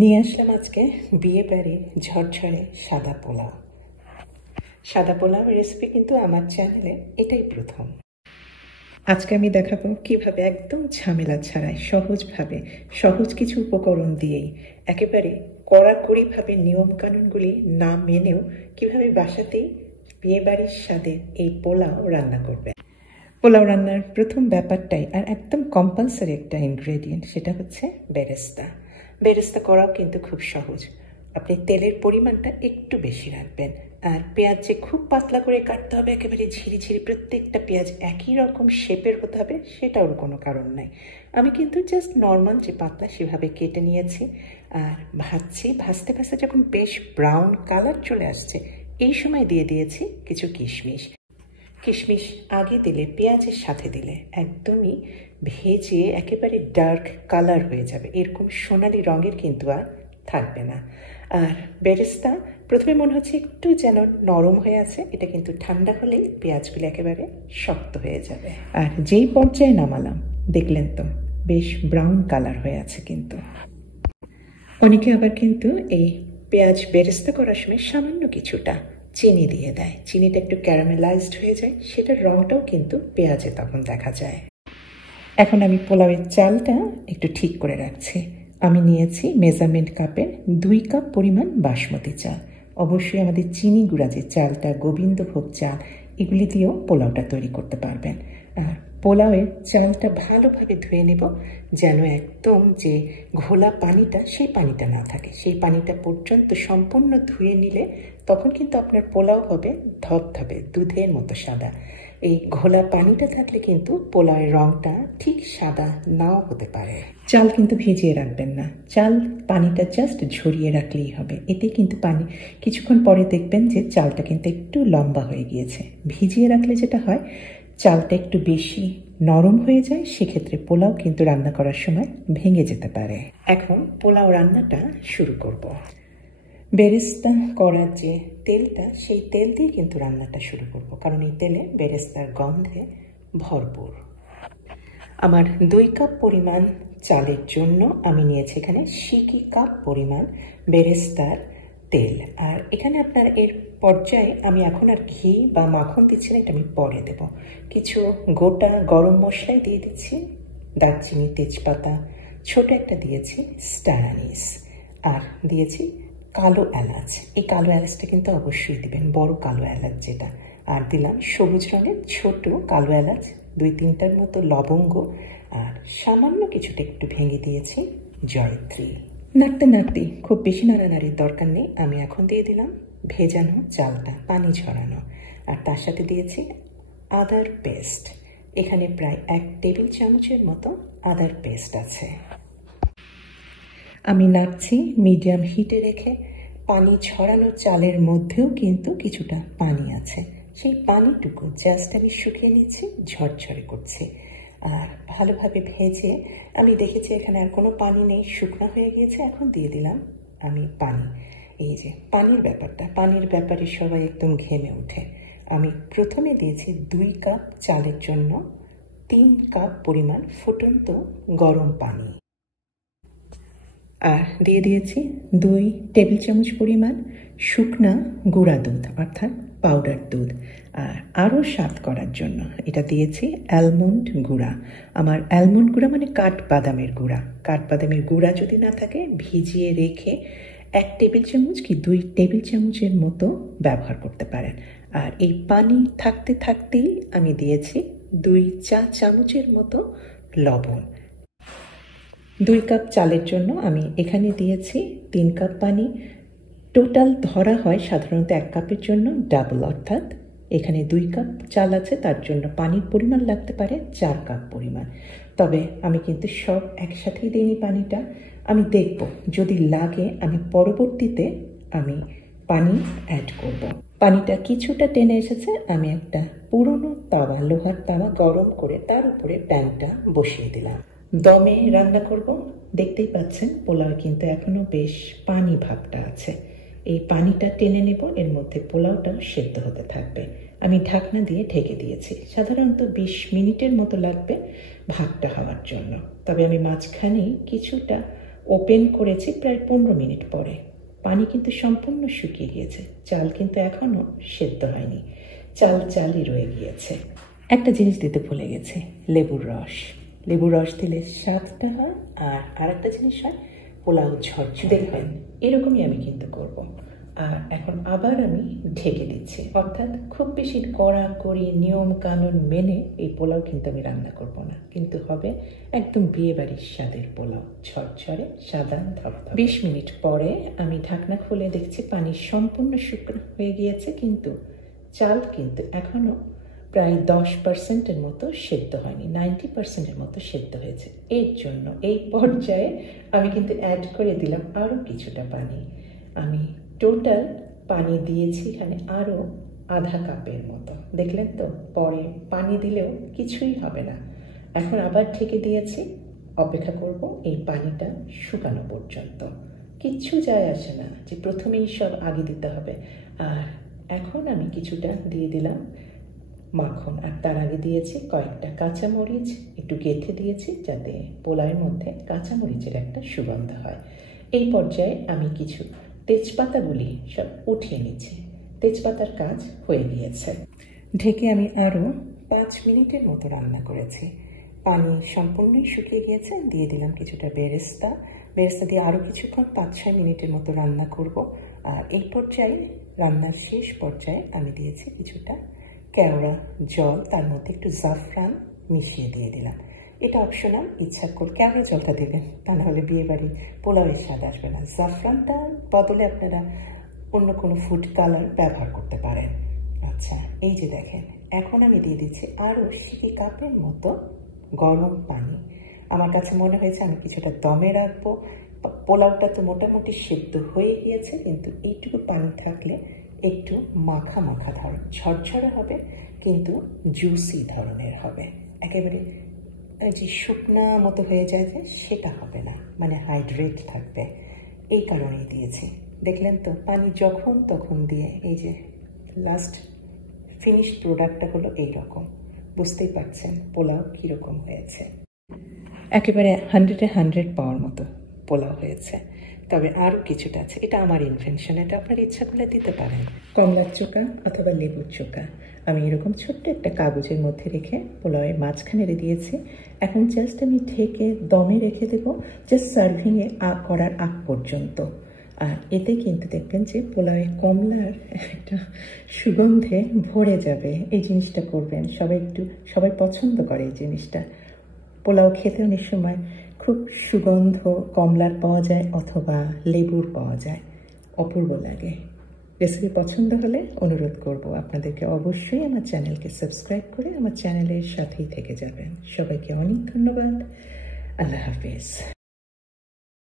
নিয়ে আসলাম আজকে বিয়ে বাড়ির ঝরঝরে সাদা পোলাও। সাদা পোলাওয়ের রেসিপি কিন্তু আমার চ্যানেলে এটাই প্রথম। আজকে আমি দেখাবো কিভাবে একদম ঝামেলা ছাড়াই সহজভাবে সহজ কিছু উপকরণ দিয়েই একেবারে কড়াকড়িভাবে নিয়মকানুনগুলি না মেনেও কিভাবে বাসাতেই বিয়ে বাড়ির স্বাদের এই পোলাও রান্না করবে। পোলাও রান্নার প্রথম ব্যাপারটাই আর একদম কম্পালসারি একটা ইনগ্রেডিয়েন্ট, সেটা হচ্ছে বেরেস্তা। বেরেস্তা করাও কিন্তু খুব সহজ। আপনি তেলের পরিমাণটা একটু বেশি রাখবেন, আর পেঁয়াজ যে খুব পাতলা করে কাটতে হবে, একেবারে ঝিরিঝিরি প্রত্যেকটা পেঁয়াজ একই রকম শেপের হতে হবে সেটার কোনো কারণ নাই। আমি কিন্তু জাস্ট নর্মাল যে পাতলা সেভাবে কেটে নিয়েছি আর ভাজছি। ভাজতে ভাজতে যখন বেশ ব্রাউন কালার চলে আসছে, এই সময় দিয়ে দিয়েছি কিছু কিশমিশ। কিশমিশ আগে দিলে, পেঁয়াজের সাথে দিলে একদমই ভেজে একেবারে ডার্ক কালার হয়ে যাবে, এরকম সোনালি রঙের কিন্তু আর থাকবে না। আর বেরেস্তা প্রথমে মনে হচ্ছে একটু যেন নরম হয়ে আছে, এটা কিন্তু ঠান্ডা হলেই পেঁয়াজগুলো একেবারে শক্ত হয়ে যাবে। আর যেই পর্যায়ে নামালাম দেখলেন তো বেশ ব্রাউন কালার হয়ে আছে। কিন্তু অনেকে আবার কিন্তু এই পেঁয়াজ বেরেস্তা করার সময় সামান্য কিছুটা চিনি দিয়ে দেয়, চিনিটা একটু ক্যারামেলাইজড হয়ে যায়, সেটার রঙটাও কিন্তু পেঁয়াজে তখন দেখা যায়। এখন আমি পোলাওয়ের চালটা একটু ঠিক করে রাখছি। আমি নিয়েছি মেজারমেন্ট কাপের 2 কাপ পরিমাণ বাসমতি চাল। অবশ্যই আমাদের চিনি গুঁড়া যে চালটা, গোবিন্দভোগ চাল, এগুলি দিয়েও পোলাওটা তৈরি করতে পারবেন। আর পোলাওয়ের চালটা ভালোভাবে ধুয়ে নেব, যেন একদম যে ঘোলা পানিটা সেই পানিটা না থাকে। সেই পানিটা পর্যন্ত সম্পূর্ণ ধুয়ে নিলে তখন কিন্তু আপনার পোলাও হবে ধবধবে দুধের মতো সাদা। এই ঘোলা পানিটা থাকলে কিন্তু পোলাওয়ের রঙটা ঠিক সাদা নাও হতে পারে। চাল কিন্তু ভিজিয়ে রাখবেন না, চাল পানিটা জাস্ট ঝরিয়ে রাখলেই হবে। এতে কিন্তু পানি কিছুক্ষণ পরে দেখবেন যে চালটা কিন্তু একটু লম্বা হয়ে গিয়েছে। ভিজিয়ে রাখলে যেটা হয়, চালটা একটু বেশি নরম হয়ে যায়, সেক্ষেত্রে পোলাও কিন্তু রান্না করার সময় ভেঙে যেতে পারে। এখন পোলাও রান্নাটা শুরু করব। বেরেস্তা করার যে তেলটা, সেই তেল দিয়ে কিন্তু রান্নাটা শুরু করব, কারণ এই তেলে বেরেস্তার গন্ধে ভরপুর। আমার 2 কাপ পরিমাণ চালের জন্য আমি নিয়েছি এখানে 6 কাপ পরিমাণ বেরেস্তার তেল। আর এখানে আপনার এর পর্যায়ে আমি এখন আর ঘি বা মাখন দিচ্ছি না, এটা আমি পরে দেব। কিছু গোটা গরম মশলাই দিয়ে দিচ্ছি, দারচিনি, তেজপাতা, ছোট একটা দিয়েছি স্টার আনিস, আর দিয়েছি কালো এলাচ। এই কালো এলাচটা কিন্তু অবশ্যই দিবেন, বড় কালো এলাচ যেটা। আর দিলাম সবুজ রঙের ছোট কালো এলাচ 2-3টার মতো লবঙ্গ, আর সামান্য কিছুটা একটু ভেঙে দিয়েছি জয়ত্রী। নাড়তে নাড়তে, খুব বেশি নাড়ানাড়ির দরকার নেই। আমি এখন দিয়ে দিলাম ভেজানো চালটা, পানি ঝরানো, আর তার সাথে দিয়েছি আদার পেস্ট। এখানে প্রায় 1 টেবিল চামচের মতো আদার পেস্ট আছে। আমি নাড়ছি মিডিয়াম হিটে রেখে। পানি ছড়ানো চালের মধ্যেও কিন্তু কিছুটা পানি আছে, সেই পানিটুকু জাস্ট আমি শুকিয়ে নিচ্ছি, ঝরঝরে করছি। আর ভালোভাবে ভেজে আমি দেখেছি এখানে আর কোনো পানি নেই, শুকনো হয়ে গিয়েছে। এখন দিয়ে দিলাম আমি পানি। এই যে পানির ব্যাপারটা, পানির ব্যাপারে সবাই একদম ঘেমে ওঠে। আমি প্রথমে দিয়েছি 2 কাপ চালের জন্য 3 কাপ পরিমাণ ফুটন্ত গরম পানি, আর দিয়ে দিয়েছি 2 টেবিল চামচ পরিমাণ শুকনা গুঁড়া দুধ, অর্থাৎ পাউডার দুধ। আর আরও স্বাদ করার জন্য এটা দিয়েছি অ্যালমন্ড গুঁড়া। আমার অ্যালমন্ড গুঁড়া মানে কাঠবাদামের গুঁড়া। কাঠবাদামের গুঁড়া যদি না থাকে, ভিজিয়ে রেখে 1 টেবিল চামচ কি 2 টেবিল চামচের মতো ব্যবহার করতে পারেন। আর এই পানি থাকতে থাকতেই আমি দিয়েছি 2 চা চামচের মতো লবণ। 2 কাপ চালের জন্য আমি এখানে দিয়েছি 3 কাপ পানি। টোটাল ধরা হয় সাধারণত 1 কাপের জন্য ডাবল, অর্থাৎ এখানে 2 কাপ চাল আছে, তার জন্য পানির পরিমাণ লাগতে পারে 4 কাপ পরিমাণ। তবে আমি কিন্তু সব একসাথেই দিইনি পানিটা। আমি দেখব যদি লাগে আমি পরবর্তীতে পানি অ্যাড করব। পানিটা কিছুটা টেনে এসেছে। আমি একটা পুরনো তাওয়া, লোহার তাওয়া গরম করে তার উপরে প্যানটা বসিয়ে দিলাম। দমে রান্না করব। দেখতেই পাচ্ছেন পোলাও কিন্তু এখনো বেশ পানি ভাবটা আছে। এই পানিটা টেনে নেব, এর মধ্যে পোলাওটা সেদ্ধ হতে থাকবে। আমি ঢাকনা দিয়ে ঢেকে দিয়েছি। সাধারণত 20 মিনিটের মতো লাগবে ভাতটা হওয়ার জন্য। তবে আমি মাঝখানে কিছুটা ওপেন করেছি প্রায় 15 মিনিট পরে। পানি কিন্তু সম্পূর্ণ শুকিয়ে গিয়েছে, চাল কিন্তু এখনও সেদ্ধ হয়নি, চালই রয়ে গিয়েছে। একটা জিনিস দিতে ভুলে গেছি, লেবুর রস। লেবুর রস দিলে স্বাদটা হয়, আর একটা জিনিস হয় পোলাও ঝরঝরে। দেখবেন এরকমই আমি কিন্তু করব। আর এখন আবার আমি ঢেকে দিচ্ছি, অর্থাৎ খুব বেশি কড়াকড়ি নিয়ম কানুন মেনে এই পোলাও কিন্তু আমি রান্না করব না, কিন্তু হবে একদম বিয়েবাড়ির স্বাদের পোলাও, ঝরঝরে সাদা ধবধবে। 20 মিনিট পরে আমি ঢাকনা খুলে দেখছি পানি সম্পূর্ণ শুকনো হয়ে গিয়েছে, কিন্তু চাল কিন্তু এখনও প্রায় 10%-এর মতো সেদ্ধ হয়নি, 90%-এর মতো সেদ্ধ হয়েছে। এর জন্য এই পর্যায়ে আমি কিন্তু অ্যাড করে দিলাম আরও কিছুটা পানি। আমি টোটাল পানি দিয়েছি এখানে আরও আধা কাপের মতো। দেখলেন তো, পরে পানি দিলেও কিছুই হবে না। এখন আবার ঢেকে দিয়েছি, অপেক্ষা করব এই পানিটা শুকানো পর্যন্ত। কিচ্ছু যায় আসে না যে প্রথমেই সব আগে দিতে হবে। আর এখন আমি কিছুটা দিয়ে দিলাম মাখন, আর তার আগে দিয়েছি কয়েকটা কাঁচামরিচ, একটু গেঁথে দিয়েছি যাতে পোলাওয়ের মধ্যে কাঁচামরিচের একটা সুগন্ধ হয়। এই পর্যায়ে আমি কিছু তেজপাতাগুলি সব উঠিয়ে নিচ্ছি। তেজপাতার কাজ হয়ে গিয়েছে। ঢেকে আমি আরও 5 মিনিটের মতো রান্না করেছি। পানি সম্পূর্ণই শুকিয়ে গিয়েছে। দিয়ে দিলাম কিছুটা বেরেস্তা দিয়ে আরও কিছুক্ষণ 5-6 মিনিটের মতো রান্না করব। আর এই পর্যায়ে, রান্নার শেষ পর্যায়ে আমি দিয়েছি কিছুটা কেওড়া জল, তার মধ্যে একটু জাফরান মিশিয়ে দিয়ে দিলাম। এটা অপশনাল, ইচ্ছা করে কেওড়া জলটা দেবেন, তা নাহলে বিয়েবাড়ি পোলাওয়ের স্বাদ আসবে না। জাফরানটার বদলে আপনারা অন্য কোনো ফুড কালার ব্যবহার করতে পারেন। আচ্ছা, এই যে দেখেন, এখন আমি দিয়ে দিচ্ছি আরও সিকি কাপের মতো গরম পানি। আমার কাছে মনে হয়েছে আমি কিছুটা দমে রাখবো। পোলাওটা তো মোটামুটি সেদ্ধ হয়ে গিয়েছে, কিন্তু এইটুকু পানি থাকলে একটু মাখা মাখা ধরনের ঝরঝরে হবে, কিন্তু জুসি ধরনের হবে। একেবারে যে শুকনা মতো হয়ে যায় যে সেটা হবে না, মানে হাইড্রেট থাকবে। এই কারণেই দিয়েছি। দেখলেন তো, পানি যখন তখন দিয়ে এই যে লাস্ট ফিনিশড প্রোডাক্টটা হলো এইরকম। বুঝতেই পারছেন পোলাও কীরকম হয়েছে। একেবারে 100-100 পাওয়ার মতো পোলাও হয়েছে। তবে আরও কিছুটা আছে, এটা আমার ইনভেনশন, এটা আপনার ইচ্ছা করলে দিতে পারেন। কমলার চোকা অথবা লেবুর চোকা আমি এরকম ছোট্ট একটা কাগজের মধ্যে রেখে পোলাওয়ের মাঝখানে দিয়েছি। এখন জাস্ট আমি ঢেকে দমে রেখে দেবো, জাস্ট সার্ভিংয়ে করার আগ পর্যন্ত। আর এতে কিন্তু দেখবেন যে পোলাওয়ে কমলার একটা সুগন্ধে ভরে যাবে। এই জিনিসটা করবেন, সবাই পছন্দ করে এই জিনিসটা। পোলাও খেতে অনেক সময় খুব সুগন্ধ কমলার পাওয়া যায় অথবা লেবুর পাওয়া যায়, অপূর্ব লাগে। রেসিপি পছন্দ হলে অনুরোধ করব আপনাদেরকে অবশ্যই আমার চ্যানেলকে সাবস্ক্রাইব করে আমার চ্যানেলের সাথেই থেকে যাবেন। সবাইকে অনেক ধন্যবাদ। আল্লাহ হাফেজ।